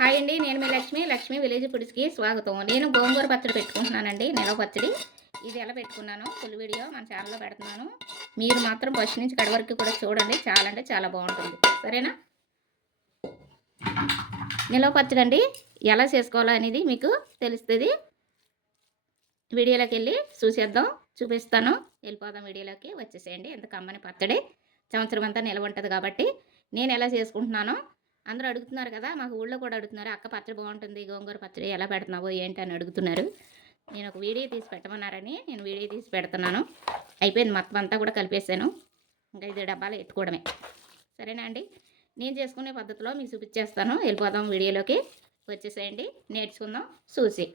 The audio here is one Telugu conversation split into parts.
హాయ్ అండి, నేను మీ లక్ష్మి విలేజ్ ఫుడ్స్కి స్వాగతం. నేను గోంగూర పచ్చడి పెట్టుకుంటున్నానండి, నిలవ పచ్చడి. ఇది ఎలా పెట్టుకున్నాను ఫుల్ వీడియో మన ఛానల్లో పెడుతున్నాను. మీరు మాత్రం ఫస్ట్ నుంచి కడ వరకు కూడా చూడండి, చాలా అంటే చాలా బాగుంటుంది. సరేనా? నిలవ పచ్చడి అండి ఎలా చేసుకోవాలో అనేది మీకు తెలుస్తుంది. వీడియోలోకి వెళ్ళి చూపిస్తాను. వెళ్ళిపోదాం, వీడియోలోకి వచ్చేసేయండి. ఎంత కమ్మని పచ్చడి, సంవత్సరం అంతా నిలవ ఉంటుంది కాబట్టి నేను ఎలా చేసుకుంటున్నానో అందరూ అడుగుతున్నారు కదా, మాకు ఊళ్ళో కూడా అడుగుతున్నారు, అక్క పచ్చడి బాగుంటుంది, గోంగూర పచ్చడి ఎలా పెడుతున్నావో ఏంటి అని అడుగుతున్నారు. నేను ఒక వీడియో తీసి పెట్టమన్నారని నేను వీడియో తీసి పెడుతున్నాను. అయిపోయింది, మొత్తం అంతా కూడా కలిపేసాను. ఇంకా ఇది డబ్బాలు ఎత్తుకోవడమే. సరేనా అండి? నేను చేసుకునే పద్ధతిలో మీకు చూపించేస్తాను. వెళ్ళిపోదాం, వీడియోలోకి వచ్చేసేయండి, నేర్చుకుందాం చూసి.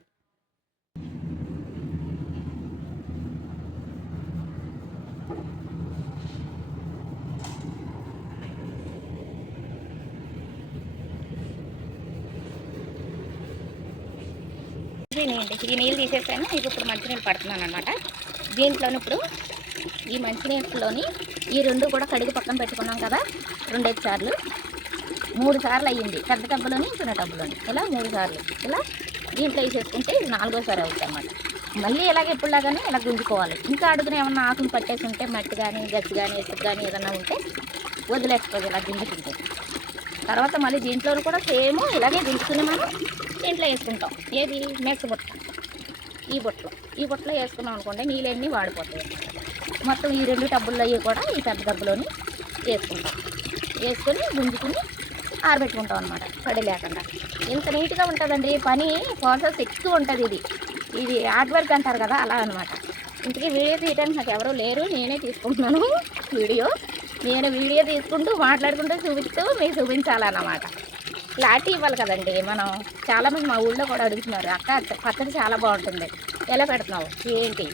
ఈ నీళ్ళు తీసేసాను. ఇది ఇప్పుడు మంచినీళ్ళు పడుతున్నాను అనమాట. దీంట్లోని ఇప్పుడు ఈ మంచినీళ్ళలోని ఈ రెండు కూడా కడిగి పక్కన పెట్టుకున్నాం కదా, 2 సార్లు 3 సార్లు అయ్యింది. పెద్ద టబ్బులోని చిన్న టబ్బులోని ఇలా 3 సార్లు ఇలా దీంట్లో వేసేసుకుంటే ఇది 4వ సారి అవుతుంది అనమాట. మళ్ళీ ఇలాగ ఎప్పుడులాగానే ఇలా గుంజుకోవాలి. ఇంకా అడుగున ఏమన్నా ఆకులు పట్టేసి ఉంటే మట్టి కానీ గచ్చి కానీ ఇసుక కానీ ఏదన్నా ఉంటే వదిలేస్తుంది ఇలా గుంజుకుంటే. తర్వాత మళ్ళీ దీంట్లో కూడా సేమ్ ఇలాగే గుంజుకుని మనం దీంట్లో వేసుకుంటాం. ఏది మెస్ బుట్ట, ఈ బుట్టలో వేసుకున్నాం అనుకోండి, నీళ్ళన్నీ వాడిపోతాయి. మొత్తం ఈ 2 టబ్బుల్లో అవి కూడా ఈ పెద్ద డబ్బులోని వేసుకుంటాం. వేసుకొని గుంజుకుని ఆరబెట్టుకుంటాం అనమాట, తడి లేకుండా. ఇంత నీట్గా ఉంటుందండి పని. ప్రాసెస్ ఎక్కువ ఉంటుంది. ఇది హార్డ్ వర్క్ అంటారు కదా, అలా అనమాట. ఇంతకీ వీడియో తీయడానికి నాకు ఎవరూ లేరు, నేనే తీసుకుంటున్నాను వీడియో. నేను వీడియో తీసుకుంటూ మాట్లాడుకుంటూ చూపిస్తూ మీకు చూపించాలన్నమాట. క్లారిటీ ఇవ్వాలి కదండి మనం. చాలామంది మా ఊళ్ళో కూడా అడుగుతున్నారు, అక్క పచ్చడి చాలా బాగుంటుంది, ఎలా పెడుతున్నావు ఏంటి,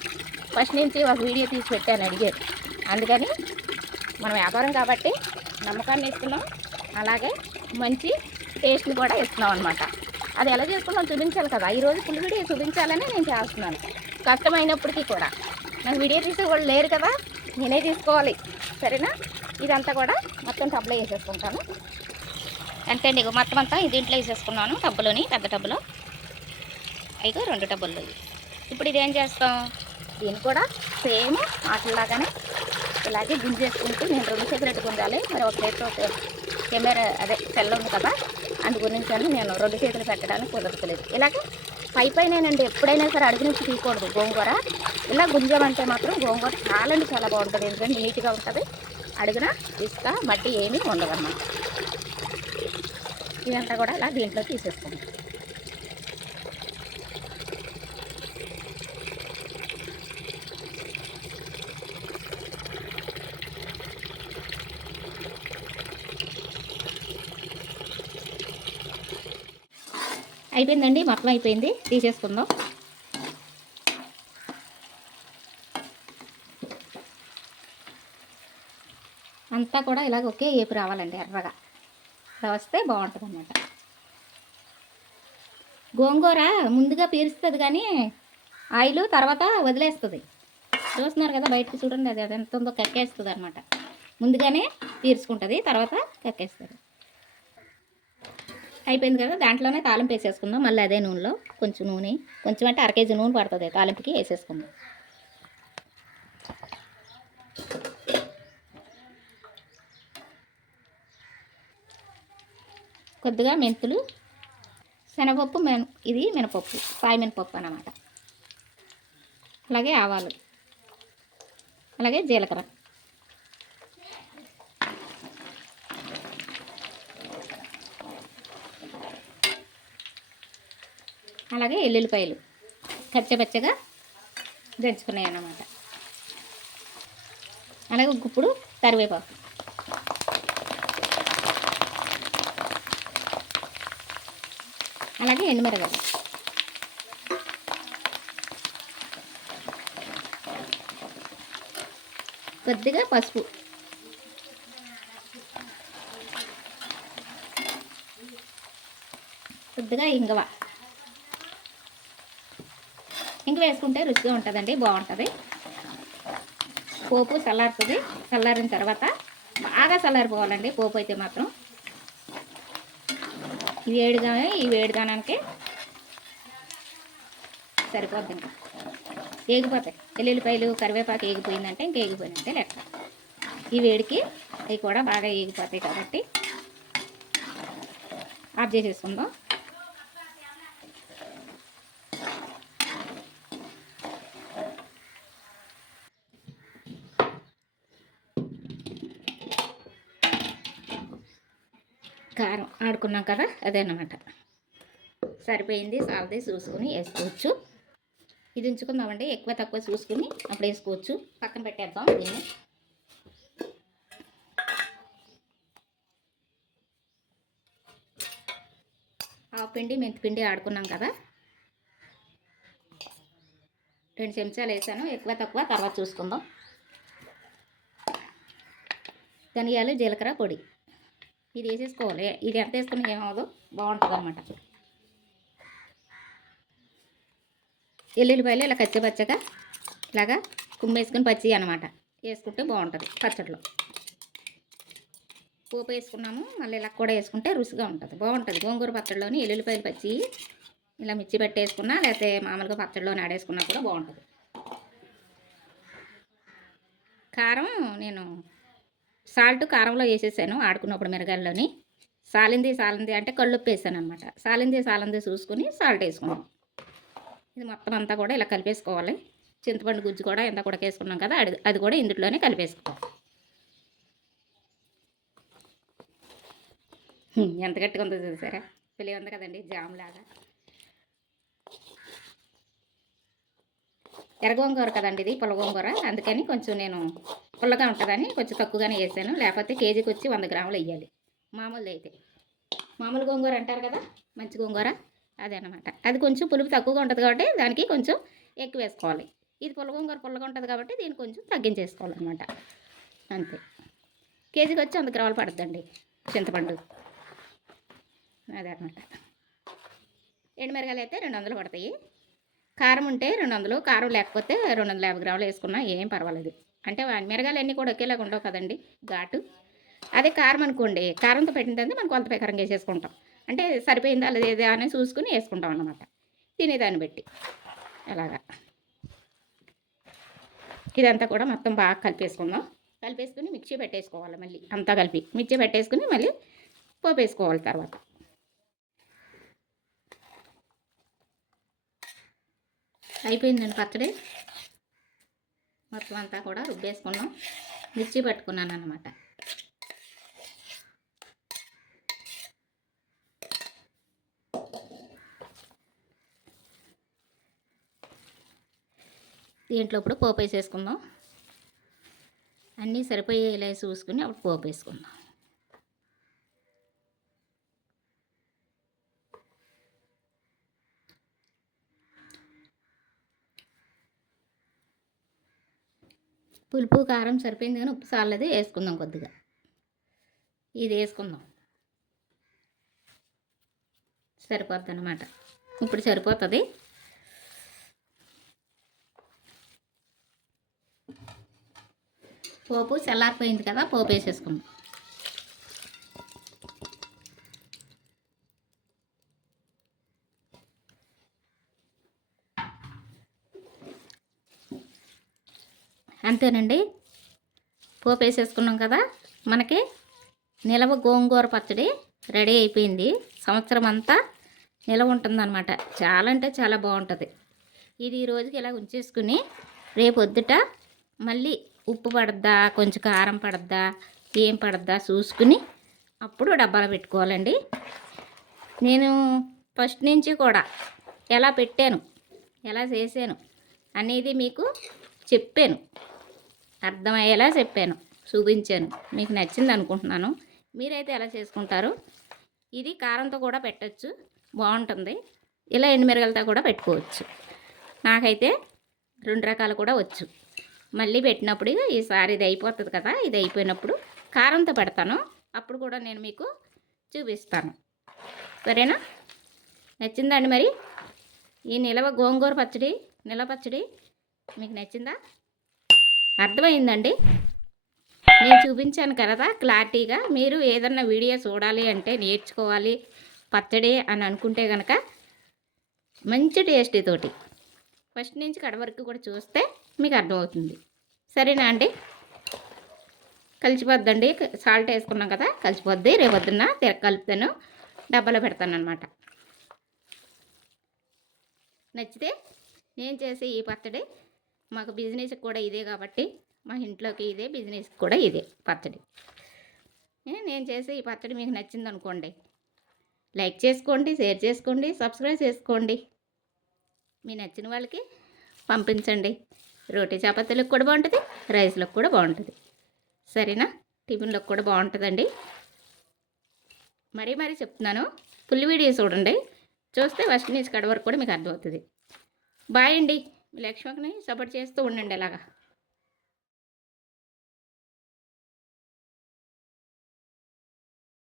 ఫస్ట్ నుంచి ఒక వీడియో తీసి పెట్టాను అడిగారు. అందుకని మన వ్యాపారం కాబట్టి నమ్మకాన్ని ఇస్తున్నాం, అలాగే మంచి టేస్ట్ని కూడా ఇస్తున్నాం అనమాట. అది ఎలా చేసుకున్నాం చూపించాలి కదా, ఈరోజు ఫుల్ వీడియో చూపించాలని నేను చేస్తున్నాను. కష్టమైనప్పటికీ కూడా నాకు వీడియో తీసే వాళ్ళు లేరు కదా, నేనే తీసుకోవాలి. సరేనా? ఇదంతా కూడా మొత్తం టబ్లో వేసేసుకుంటాను. అంతే అండి, మొత్తం అంతా దీంట్లో వేసేసుకున్నాను టబ్బులోని, పెద్ద టబ్బులో. అయితే 2 టబ్బుల్లో. ఇప్పుడు ఇదేం చేస్తాం, దీన్ని కూడా సేమ్ వాటిలాగానే ఇలాగే గుంజేసుకుంటూ నేను 2 చేతులు గుంజాలి. మరి ఒక చేతితో కెమెరా సెల్ ఉంది కదా, అందు గురించి అని నేను 2 చేతులు పెట్టడానికి కుదరట్లేదు. ఇలాగే పైనేనండి ఎప్పుడైనా సరే అడుగు నుంచి తీయకూడదు గోంగూర. ఇలా గుంజామంటే మాత్రం గోంగూర చాలా అంటే చాలా బాగుంటుంది. ఎందుకంటే నీట్గా ఉంటుంది, అడుగున ఇసుక మట్టి ఏమీ ఉండదన్నమాట. ఇదంతా కూడా అలా దీంట్లో తీసేసుకుంటాం. అయిపోయిందండి, మొత్తం అయిపోయింది, తీసేసుకుందాం. అంతా కూడా ఇలాగ ఒకే ఏపు రావాలండి, ఎర్రగా ఇలా వస్తే బాగుంటుంది అన్నమాట. గోంగూర ముందుగా పీరుస్తుంది కానీ ఆయిల్ తర్వాత వదిలేస్తుంది. చూస్తున్నారు కదా బయటకు చూడండి, అది ఎంత ఉందో కక్కేస్తుంది అనమాట. ముందుగానే తీర్చుకుంటుంది, తర్వాత కక్కేస్తుంది. అయిపోయింది కదా, దాంట్లోనే తాలింపు వేసేసుకుందాం. మళ్ళీ అదే నూనెలో కొంచెం నూనె, కొంచెం అంటే 1 కేజీ నూనె పడుతుంది తాలింపుకి, వేసేసుకుందాం. కొద్దిగా మెంతులు, శనగపప్పు, ఇది మినపప్పు, సాయి మినపప్పు అన్నమాట. అలాగే ఆవాలు, అలాగే జీలకర్ర, అలాగే ఎల్లుల్లిపాయలు కచ్చపచ్చగా దంచుకున్నాయి అన్నమాట. అలాగే ఇప్పుడు కరివేపాకు, అలాగే ఎండుమిరపకాయలు, కొద్దిగా పసుపు, కొద్దిగా ఇంగువ వేసుకుంటే రుచిగా ఉంటుందండి, బాగుంటుంది. పోపు చల్లారుతుంది. చల్లారిన తర్వాత బాగా చల్లారిపోవాలండి పోపు అయితే మాత్రం. ఈ వేడిదానానికి సరిపోద్ది. ఇంకా ఏగిపోతాయి. ఎల్లుల్లిపాయలు కరివేపాకు ఏగిపోయిందంటే ఇంక ఏగిపోయినట్టే లెక్క. ఈ వేడికి అవి కూడా బాగా ఏగిపోతాయి కాబట్టి ఆఫ్ చేసేసుకుందాం. కారం ఆడుకున్నాం కదా, అదేనమాట. సరిపోయింది, సాల్ది చూసుకుని వేసుకోవచ్చు. ఇది ఉంచుకుందామండి, ఎక్కువ తక్కువ చూసుకుని అప్పుడు వేసుకోవచ్చు. పక్కన పెట్టేద్దాం దీన్ని. పిండి మెంతిపిండి ఆడుకున్నాం కదా, 2 చెంచాలు వేసాను. ఎక్కువ తక్కువ తర్వాత చూసుకుందాం. ధనియాలు జీలకర్ర పొడి ఇది వేసేసుకోవాలి. ఇది ఎంత వేసుకుని ఏమవుదో బాగుంటుంది అన్నమాట. ఎల్లుల్లిపాయలు ఇలా కచ్చపచ్చగా ఇలాగా కుమ్మేసుకుని పచ్చి అనమాట వేసుకుంటే బాగుంటుంది పచ్చడిలో. పోపు వేసుకున్నాము, మళ్ళీ ఇలా కూడా వేసుకుంటే రుచిగా ఉంటుంది, బాగుంటుంది. గోంగూర పచ్చడిలోని ఎల్లుల్లిపాయలు పచ్చి ఇలా మిర్చి పెట్టేసుకున్నా, లేకపోతే మామూలుగా పచ్చడిలోని ఆడేసుకున్నా కూడా బాగుంటుంది. కారం నేను సాల్ట్ కారంలో వేసేసాను ఆడుకున్నప్పుడు మిరగాయల్లోని. సాలింది అంటే కళ్ళుప్పు వేసాను అనమాట. సాలింది చూసుకుని సాల్ట్ వేసుకున్నాం. ఇది మొత్తం అంతా కూడా ఇలా కలిపేసుకోవాలి. చింతపండు గుజ్జు కూడా ఎంత కూడా వేసుకున్నాం కదా, అది కూడా ఇందులోనే కలిపేసుకోవాలి. ఎంత గట్టిగా ఉందో చూసారా, పెళ్ళి ఉంది కదండి, జామ్ లాగా. ఎర్రగోంగూర కదండి ఇది, పుల్లగోంగూర, అందుకని కొంచెం నేను పుల్లగా ఉంటుందని కొంచెం తక్కువగానే వేసాను. లేకపోతే కేజీకి వచ్చి 100 గ్రాములు వేయాలి. మామూలు గోంగూర అంటారు కదా, మంచి గోంగూర, అదే అనమాట. అది కొంచెం పులుపు తక్కువగా ఉంటుంది కాబట్టి దానికి కొంచెం ఎక్కువ వేసుకోవాలి. ఇది పుల్లగోంగూర పుల్లగా ఉంటుంది కాబట్టి దీన్ని కొంచెం తగ్గించేసుకోవాలన్నమాట, అంతే. కేజీకి వచ్చి 100 గ్రాములు పడుతుందండి చింతపండు, అదే అనమాట. ఎండుమిరగాయలు అయితే 200 పడతాయి. కారం ఉంటే 200, కారం లేకపోతే 250 గ్రాములు వేసుకున్నా ఏం పర్వాలేదు. అంటే మిరగాయలు అన్నీ కూడా ఒకేలాగా ఉండవు కదండి ఘాటు. అదే కారం అనుకోండి, కారంతో పెట్టిందంటే మనం కొలత ప్రకారం వేసేసుకుంటాం. అంటే సరిపోయిందా లేదా అని చూసుకుని వేసుకుంటాం అన్నమాట, తినేదాన్ని బట్టి. అలాగా ఇదంతా కూడా మొత్తం బాగా కలిపేసుకుందాం. కలిపేసుకుని మిక్సీ పెట్టేసుకోవాలి. మళ్ళీ అంతా కలిపి మిక్సీ పెట్టేసుకుని మళ్ళీ పోపు వేసుకోవాలి. తర్వాత అయిపోయిందండి పచ్చడి. మొత్తం అంతా కూడా రుబ్బేసుకున్నాం, మిర్చి పట్టుకున్నాను అన్నమాట. దీంట్లో ఇప్పుడు పోపు వేసేసుకుందాం. అన్నీ సరిపోయేలా చూసుకుని అప్పుడు పోపు వేసుకుందాం. పులుపు కారం సరిపోయింది కానీ ఉప్పు సాలది వేసుకుందాం కొద్దిగా. ఇది వేసుకుందాం, సరిపోద్ది అన్నమాట. ఇప్పుడు సరిపోతుంది. పోపు చల్లారిపోయింది కదా, పోపు వేసేసుకుందాం. అంతేనండి, పోపు వేసేసుకున్నాం కదా, మనకి నిలవ గోంగూర పచ్చడి రెడీ అయిపోయింది. సంవత్సరం అంతా నిలవ ఉంటుందన్నమాట. చాలా అంటే చాలా బాగుంటుంది. ఇది ఈ రోజుకి ఇలా ఉంచేసుకుని రేపొద్దుట మళ్ళీ ఉప్పు పడద్దా, కొంచెం కారం పడద్దా, ఏం పడద్దా చూసుకుని అప్పుడు డబ్బాలో పెట్టుకోవాలండి. నేను ఫస్ట్ నుంచి కూడా ఎలా పెట్టాను, ఎలా చేశాను అనేది మీకు చెప్పాను, అర్థమయ్యేలా చెప్పాను, చూపించాను. మీకు నచ్చింది అనుకుంటున్నాను. మీరైతే ఎలా చేసుకుంటారు? ఇది కారంతో కూడా పెట్టచ్చు, బాగుంటుంది. ఇలా ఎండుమిరగలతో కూడా పెట్టుకోవచ్చు. నాకైతే 2 రకాలు కూడా వచ్చు. మళ్ళీ పెట్టినప్పుడు ఈసారి ఇది అయిపోతుంది కదా, ఇది అయిపోయినప్పుడు కారంతో పెడతాను. అప్పుడు కూడా నేను మీకు చూపిస్తాను, సరేనా? నచ్చిందండి మరి ఈ నిలవ గోంగూర పచ్చడి, నిలవ పచ్చడి మీకు నచ్చిందా? అర్థమైందండి? నేను చూపించాను కదా క్లారిటీగా. మీరు ఏదన్నా వీడియో చూడాలి అంటే, నేర్చుకోవాలి, పచ్చడి అని అనుకుంటే కనుక మంచి టేస్టీ తోటి ఫస్ట్ నుంచి కడ వరకు కూడా చూస్తే మీకు అర్థమవుతుంది. సరేనా అండి? కలిసిపోద్దండి. సాల్ట్ వేసుకున్నాం కదా, కలిసిపోద్ది. రేపొద్దున్న కలుపుతాను, డబ్బాలో పెడతాను అనమాట. నచ్చితే నేను చేసే ఈ పచ్చడి మాకు బిజినెస్ కూడా ఇదే కాబట్టి, మా ఇంట్లోకి ఇదే, బిజినెస్ కూడా ఇదే పచ్చడి. నేను చేసే ఈ పచ్చడి మీకు నచ్చింది అనుకోండి, లైక్ చేసుకోండి, షేర్ చేసుకోండి, సబ్స్క్రైబ్ చేసుకోండి. మీ నచ్చిన వాళ్ళకి పంపించండి. రోటీ చపాతీలకు కూడా బాగుంటుంది, రైస్లకు కూడా బాగుంటుంది. సరేనా? టిఫిన్లకు కూడా బాగుంటుందండి. మరీ చెప్తున్నాను, ఫుల్ వీడియో చూడండి. చూస్తే ఫస్ట్ నుంచి కడ వరకు కూడా మీకు అర్థమవుతుంది. బాయ్ అండి. మీ లక్ష్మిని సపోర్ట్ చేస్తూ ఉండండి అలాగా.